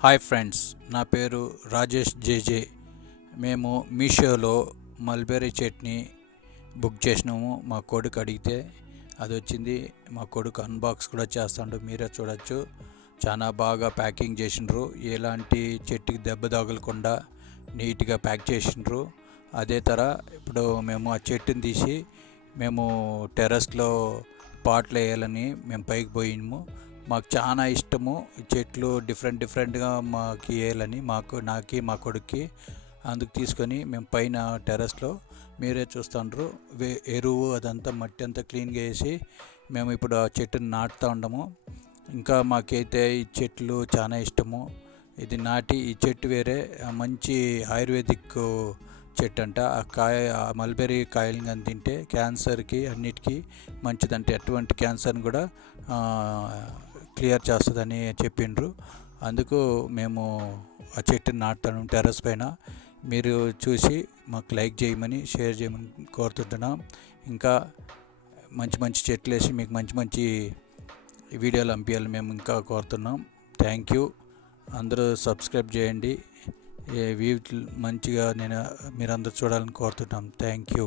Hi friends, నా పేరు రాజేష్ జేజే. మేము మీషోలో మల్బెరీ చట్నీ బుక్ చేసినాము. మా కొడుకు అడిగితే అది వచ్చింది. మా కొడుకు అన్బాక్స్ కూడా చేస్తాడు, మీరే చూడొచ్చు. చాలా బాగా ప్యాకింగ్ చేసిండ్రు. ఎలాంటి చెట్టుకి దెబ్బ తగలకుండా నీట్గా ప్యాక్ చేసిండ్రు. అదే ఇప్పుడు మేము ఆ చెట్టుని తీసి మేము టెర్రస్లో పాట్లు వేయాలని మేము పైకి పోయినాము. మాకు చాలా ఇష్టము చెట్లు డిఫరెంట్గా మాకు వేయాలని, నాకి మా కొడుక్కి. అందుకు తీసుకొని మేము పైన టెర్రస్లో మీరే చూస్తుండ్రు ఎరువు అదంతా మట్టి అంతా క్లీన్గా వేసి మేము ఇప్పుడు ఆ చెట్టుని నాటుతూ ఉండము. ఇంకా మాకైతే ఈ చెట్లు చాలా ఇష్టము. ఇది నాటి ఈ చెట్టు వేరే మంచి ఆయుర్వేదిక్ చెట్టు అంట. ఆ మల్బెరీ కాయలు కానీ తింటే క్యాన్సర్కి అన్నిటికీ మంచిదంటే, ఎటువంటి క్యాన్సర్ని కూడా క్లియర్ చేస్తుందని చెప్పిండ్రు. అందుకు మేము ఆ చెట్టుని నాటుతాను టెర్రస్ పైన. మీరు చూసి మాకు లైక్ చేయమని, షేర్ చేయమని కోరుతుంటున్నాం. ఇంకా మంచి చెట్లు వేసి మీకు మంచి వీడియోలు పంపించాలి మేము ఇంకా కోరుతున్నాం. Thank you. అందరూ సబ్స్క్రైబ్ చేయండి. మంచిగా మీరందరూ చూడాలని కోరుతున్నాం. Thank you.